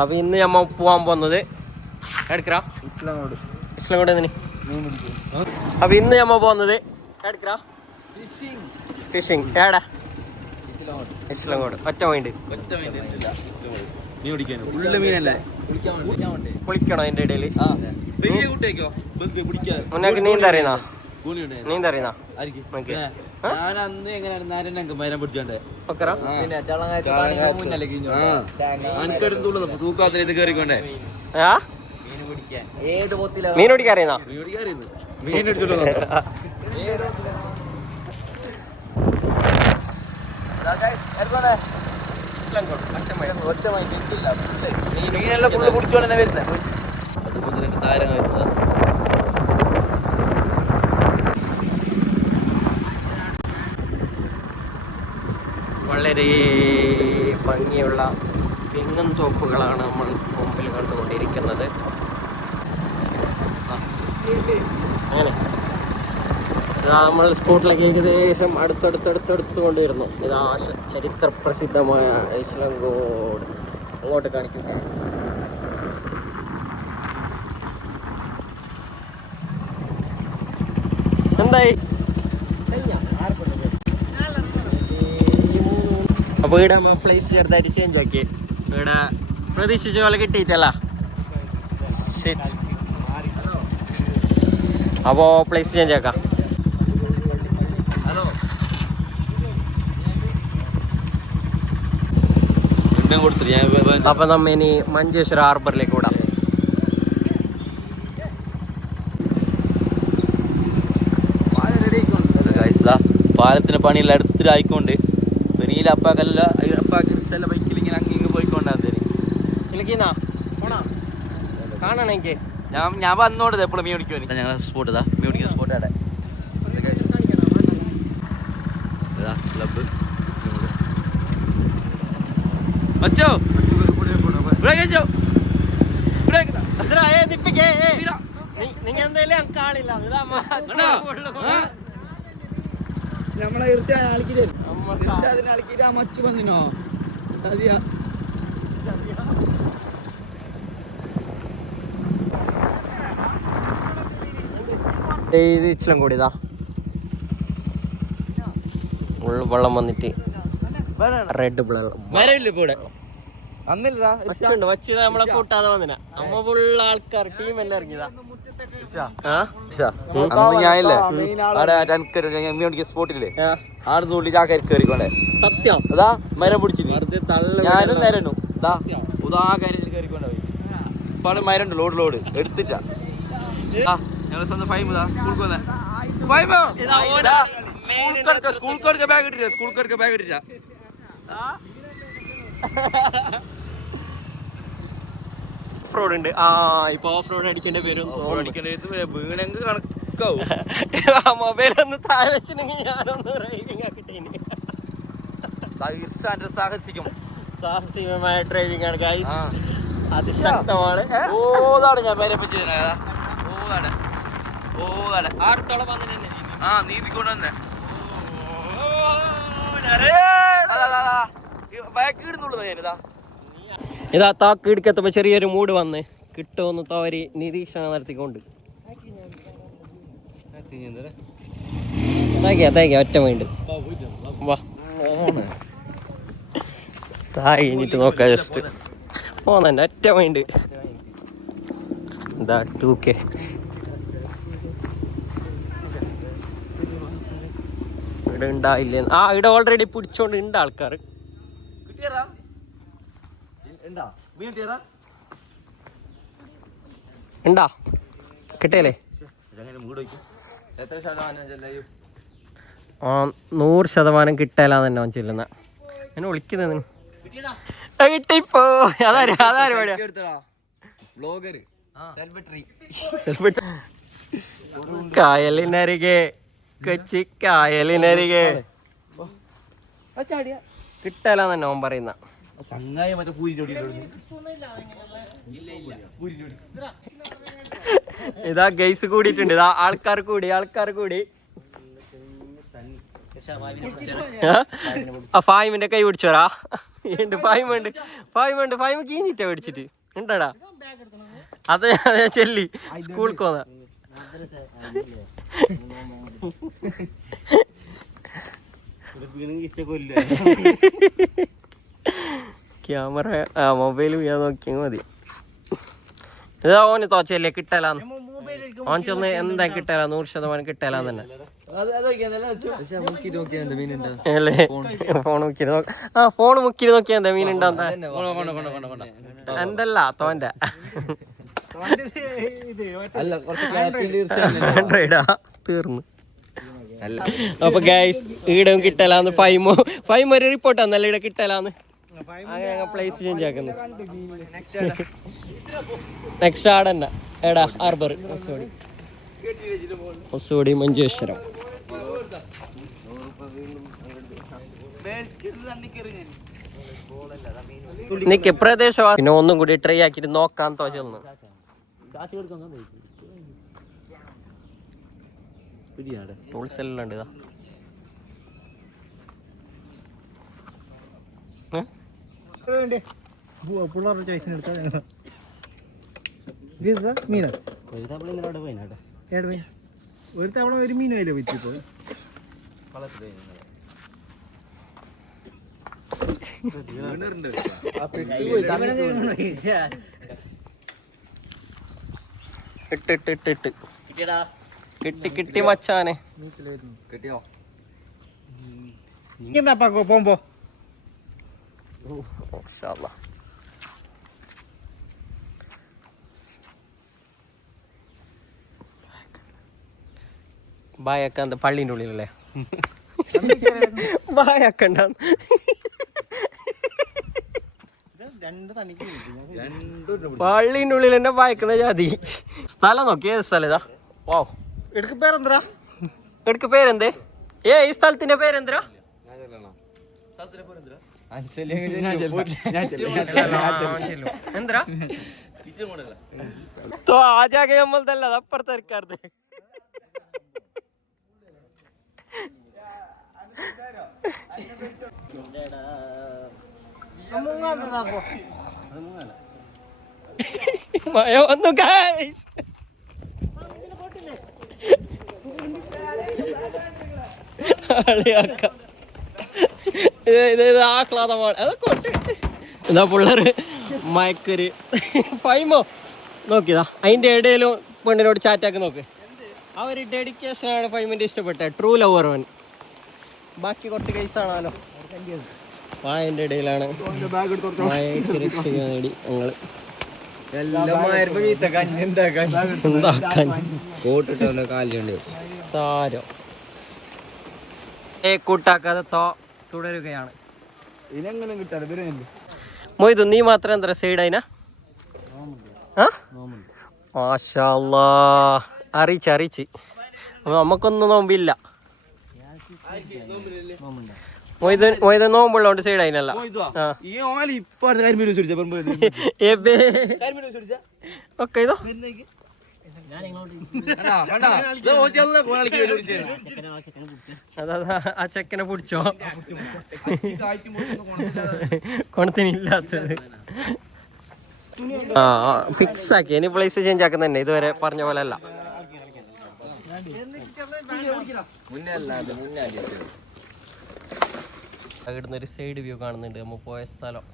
അപ്പൊ ഇന്ന് നമ്മ പോവാൻ പോകുന്നത് എടുക്കറാ ഇസ്ലാങ്കോട് എന്തിന്. അപ്പൊ ഇന്ന് നമ്മ പോകുന്നത് എടുക്കറാ ഫിഷിങ്. ഏടാ ഇസ്ലാങ്കോട്. ഒറ്റ മൈൻഡ് കുളിക്കണോ അതിന്റെ ഇടയില്? മുന്നേക്ക് നീന്തറിയുന്ന നീന്തറിയുന്ന മീൻ പിടിക്കാൻ അറിയുന്ന വളരെ ഭംഗിയുള്ള തെങ്ങും തോപ്പുകളാണ് നമ്മൾ മുമ്പിൽ കണ്ടുകൊണ്ടിരിക്കുന്നത്. അങ്ങനെ ഇതാ നമ്മൾ സ്പോട്ടിലേക്ക് ഏകദേശം അടുത്തടുത്ത് കൊണ്ടുവരുന്നു. ഇതാ ചരിത്ര പ്രസിദ്ധമായ ഇസ്ലാങ്കോട് അങ്ങോട്ട് കാണിക്കും. എന്തായി? അപ്പോൾ ഇവിടെ നമ്മൾ പ്ലേസ് ചെറുതായിട്ട് ചേഞ്ച് ആക്കി. ഇവിടെ പ്രതീക്ഷിച്ച പോലെ കിട്ടിയിട്ടല്ല. അപ്പോൾ പ്ലേസ് ചേഞ്ച് ആക്കാം. അപ്പൊ നമ്മ ഇനി മഞ്ചേശ്വര ഹാർബറിലേക്ക് വിടാം. പാലത്തിന് പണിയെല്ലാം എടുത്തിട്ടായിക്കൊണ്ട് പെരിയിൽ അപ്പാക്കെല്ലാം ബൈക്കിൽ ഇങ്ങനെ അങ്ങ് പോയിക്കൊണ്ടാന്ന് കാണണമെങ്കിൽ ഞാൻ വന്നോണ്ടത് എപ്പോഴും മീൻ പിടിക്കുവാൻ. ഞങ്ങളെ സ്പോട്ട് ഇതാ മീൻ പിടിക്കുന്ന സ്പോട്ട് അവിടെ ക്ലബ് മച്ചോ നിങ്ങ എന്തായാലും കാണില്ല. നമ്മളെ മച്ചു വന്നിനോ അതെയാ ഇത് ഇച്ചിലും കൂടിയതാ വെള്ളം വന്നിട്ട് റെഡ് വച്ചത് നമ്മളെ കൂട്ടാതെ വന്നിന. നമ്മ ഫുള്ള ആൾക്കാർ ടീം എല്ലാം ഇറങ്ങിയതാ. സ്പോട്ടില്ലേ ആടെ തുള്ളിട്ട് ആൾക്കാർ കയറിക്കൊണ്ടേ സത്യം. അതാ മരം പിടിച്ചിട്ട് ഞാനും നേരന്നു ഉദാ കാര്യം കയറിക്കൊണ്ടായി. ഇപ്പൊ അവിടെ മരം ഉണ്ട് ലോഡ് എടുത്തിട്ടാ. ഞങ്ങൾ സ്വന്തം ഫൈമതാ സ്കൂൾക്ക് വന്നേ സ്കൂൾക്കാർക്ക് ബാഗ് ഇട്ടിട്ടാ ഓഫ് റോഡ് ഉണ്ട്. ഇപ്പൊ ഓഫ് റോഡ് അടിക്കേണ്ട പേരും വീണെങ്കിൽ കണക്കാവും. മൊബൈൽ ഒന്ന് താഴെ വെച്ചിട്ടുണ്ടെങ്കിൽ ഞാനൊന്ന് ഡ്രൈവിംഗ് ആക്കിട്ടേന്. സാഹസികമായ ഡ്രൈവിംഗ് ആണ് ഗൈസ്. അതിശക്തമാണ്. ഓതാണ് ഞാൻ പേരെ പറ്റി ആടത്തോളം വന്നിട്ട് നീന്തിക്കൊണ്ട് തന്നെ ഇതാ താക്ക് ഇടുക്കെത്തുമ്പോ ചെറിയൊരു മൂഡ് വന്ന് കിട്ടുമെന്ന് തോരി നിരീക്ഷണം നടത്തിക്കൊണ്ട് ഒറ്റ മൈൻഡ് താ കഴിഞ്ഞിട്ട് നോക്കാം. ജസ്റ്റ് പോന്നെ ഒറ്റ മൈൻഡ്. ഇതാ 2K ഇവിടെ ഉണ്ടായില്ലേ? ഇവിടെ ഓൾറെഡി പിടിച്ചോണ്ട് ഉണ്ട് ആൾക്കാർ. ഉണ്ടാ കിട്ടിയല്ലേ? 100% കിട്ടലാന്ന് തന്നെ അവൻ ചെല്ലുന്ന. എന്നെ വിളിക്കുന്നത് കിട്ടിപ്പോ കായലിനരികെ കൊച്ചി കായലിനരികെ കിട്ടലാന്ന് തന്നെ അവൻ പറയുന്ന. ഇതാ ഗൈസ് കൂടിയിട്ടുണ്ട്. ഇതാ ആൾക്കാർ കൂടി ഫായിമിന്റെ കൈ പിടിച്ചോരാ ഉണ്ട് ഫായിമുണ്ട് ഫായിമ കീഞ്ഞിട്ടാ പിടിച്ചിട്ട് ഉണ്ടടാ അതെ അതെ ചെല്ലി സ്കൂൾക്ക് പോന്ന ക്യാമറ മൊബൈൽ ഞാൻ നോക്കിയാൽ മതി ഇതാ ഓന് തോച്ചല്ലേ കിട്ടലാന്ന് ഓൻ ചെന്ന് എന്താ കിട്ടല 100% കിട്ടലാന്ന് തന്നെ അല്ലേ ഫോൺ മുക്കി ഫോൺ മുക്കി നോക്കിയാ എന്താ മീൻ ഉണ്ടാ എന്തല്ല തോന്റെ ആൻഡ്രോയിഡാ തീർന്നു. അപ്പൊ ഗൈസ് ഈടവും കിട്ടലാന്ന് ഫൈമോ ഒരു റിപ്പോർട്ട് തന്നല്ലേ ഇവിടെ കിട്ടലാന്ന് അങ്ങനെ പ്ലേസ് ചേഞ്ച് ആക്കുന്നു. നെക്സ്റ്റ് ആടന്നെ എടാ ഹാർബർ ഒസോടി മഞ്ചേശ്വരം നിക്ക് പ്രദേശവാ പിന്നെ ഒന്നും കൂടി ട്രൈ ആക്കിട്ട് നോക്കാൻ തോന്നുന്നു. ടൂൾസ് എല്ലാം ഉണ്ട്. ഒരു തവണ ഒരു മീൻ വരെ വെച്ചിപ്പോ കിട്ടി മച്ചാനെ പോകുമ്പോ ബായൊക്കെ എന്താ പള്ളീൻ്റെ ഉള്ളിലല്ലേ ബായൊക്കെ ഉണ്ടാവും. പള്ളീൻ്റെ ഉള്ളിൽ തന്നെ ബായക്കുന്ന ജാതി. സ്ഥലം നോക്കി ഏത് സ്ഥലം ഇതാ? ഓ എടുക്ക് പേരെന്തരാ? എടുക്ക് പേരെന്തേ? ഈ സ്ഥലത്തിന്റെ പേരെന്തരാ? എന്തരാ तो आ जाके നമ്മൾ തല്ല അപ്പുറത്തെ ഇരിക്കാറുണ്ട്. മഴ വന്നു ഗൈസ്. ഇത് ആഹ്ലാദമാണ് അതൊക്കെ എന്താ പിള്ളേര് മയക്കൊരു ഫൈമോ നോക്കിയതാ അതിന്റെ ഇടയിലും പെണ്ണിനോട് ചാറ്റാക്കി നോക്ക്. ആ ഒരു ഡെഡിക്കേഷനാണ് ഫൈമിന്റെ ഇഷ്ടപ്പെട്ടത്. ട്രൂ ലവർ അവൻ. ബാക്കി കുറച്ച് കേസാണല്ലോ വായന്റെ ഇടയിലാണ് മയക്ക് രക്ഷിക്കാൻ വേണ്ടി ഞങ്ങള് സാരോ കൂട്ടാക്കാതെ തുടരുകയാണ്. മൊയ്തു നീ മാത്രം എന്താ സൈഡ് അതിനാ? മാഷാ അല്ലാ അറിയിച്ച് നമുക്കൊന്നും നോമ്പില്ല. മൊയ്ത് നോമ്പുള്ളോണ്ട് സൈഡ് അതിനല്ല. ഓക്കെ ഇതോ ആ ചെക്കനെ പിടിച്ചോ കൊണത്തിനില്ലാത്തത്. ആ ഫിക്സ് ആക്കി ഇനി പ്ലേസ് ചേഞ്ച് ആക്കുന്ന തന്നെ ഇതുവരെ പറഞ്ഞ പോലെ അല്ല. ഇവിടുന്ന് ഒരു സൈഡ് വ്യൂ കാണുന്നുണ്ട്. നമ്മ പോയ സ്ഥലം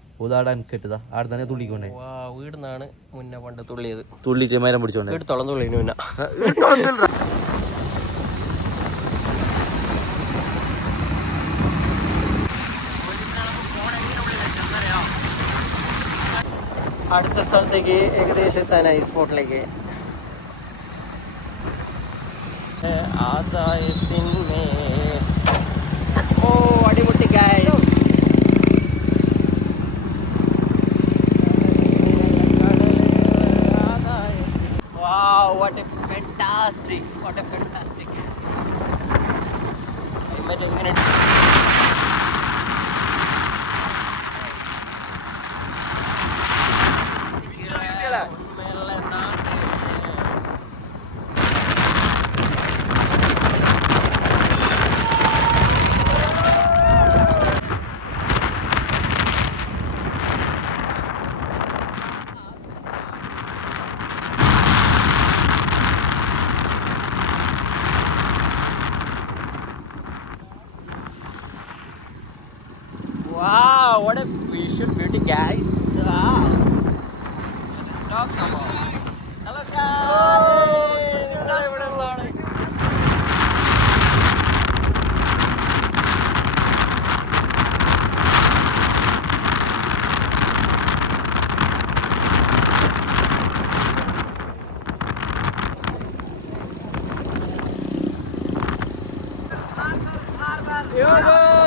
വീടുന്നാണ് മുന്നേ പണ്ട് തുള്ളിയത്. തുള്ളിട്ട് മരം പിടിച്ചോണ്ട് എടുത്തോളം തുള്ളിന് മുന്നേ. അടുത്ത സ്ഥലത്തേക്ക് ഏകദേശം എത്താനായി സ്പോട്ടിലേക്ക്. ഓ അടിമുട്ടി guys. Wow, what a fantastic. Climate ഇങ്ങനെ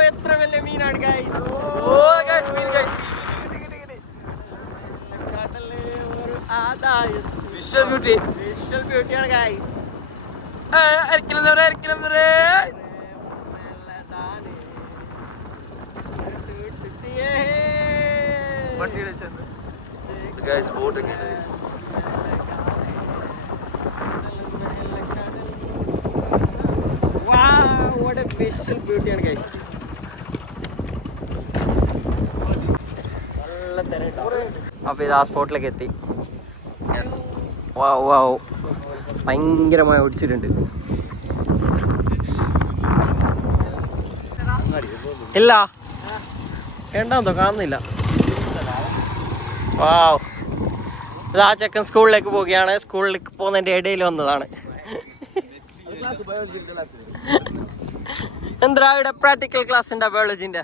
എത്ര വലിയ മീനാണ് ഗൈസ്. Visual beauty. വിഷ്വൽ ബ്യൂട്ടിയാണ് ഗൈസ്. വിഷ്വൽ ബ്യൂട്ടിയാണ് ഗൈസ്. അപ്പൊ ഇത് ആ സ്പോട്ടിലേക്ക് എത്തി. ഭയങ്കരമായി ഒടിച്ചിട്ടുണ്ട്. ഇല്ല കണ്ടോ, കാണുന്നില്ല. വാവ്, ഇത് ആ ചെക്കൻ സ്കൂളിലേക്ക് പോവുകയാണ്. സ്കൂളിലേക്ക് പോകുന്നതിന്റെ ഇടയിൽ വന്നതാണ്. എന്താ ഇവിടെ പ്രാക്ടിക്കൽ ക്ലാസ് ഉണ്ടാ ബയോളജിന്റെ?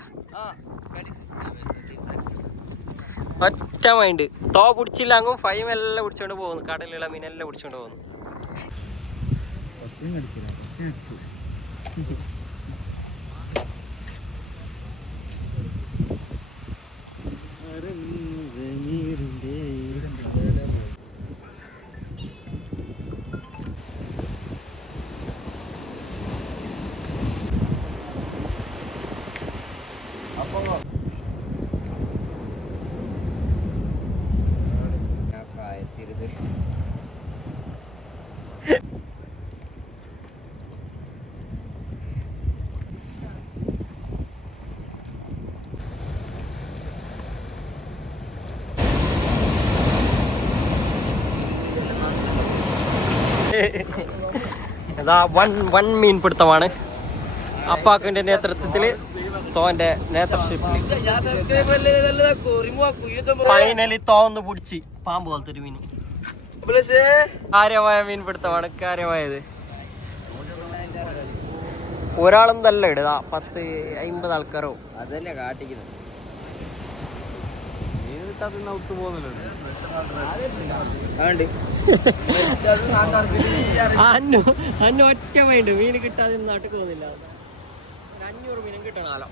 ഒറ്റ മൈൻഡ്. തോ പിടിച്ചില്ലാങ്കും ഫൈം എല്ലാം പിടിച്ചോണ്ട് പോകുന്നു. കടലിലുള്ള മീനെല്ലാം പിടിച്ചോണ്ട് പോകുന്നു. ഇതാ വൺ മീൻപിടുത്തമാണ്. അപ്പാക്കിന്റെ നേതൃത്വത്തില്, തോന്റെ നേതൃത്വത്തില് ഫൈനലി തോന്ന് പിടിച്ച് പാമ്പ് പോലത്തെ ഒരു മീൻ. കാര്യമായ മീൻപിടുത്തമാണ്. കാര്യമായത് ഒരാളും തല്ല ഇടുക. 10-50 ആൾക്കാരോ അതല്ലേ കാട്ടിക്കുന്നത്. അന്ന് ഒറ്റ മൈൻഡ് മീൻ കിട്ടാതെ നാട്ടിൽ പോകുന്നില്ല. 500 മീനും കിട്ടണല്ലോ.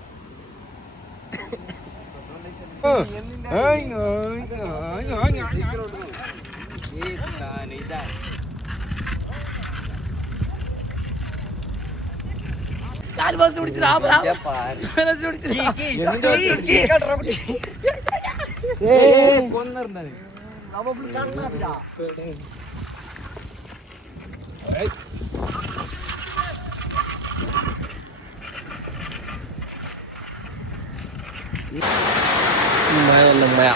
മഴ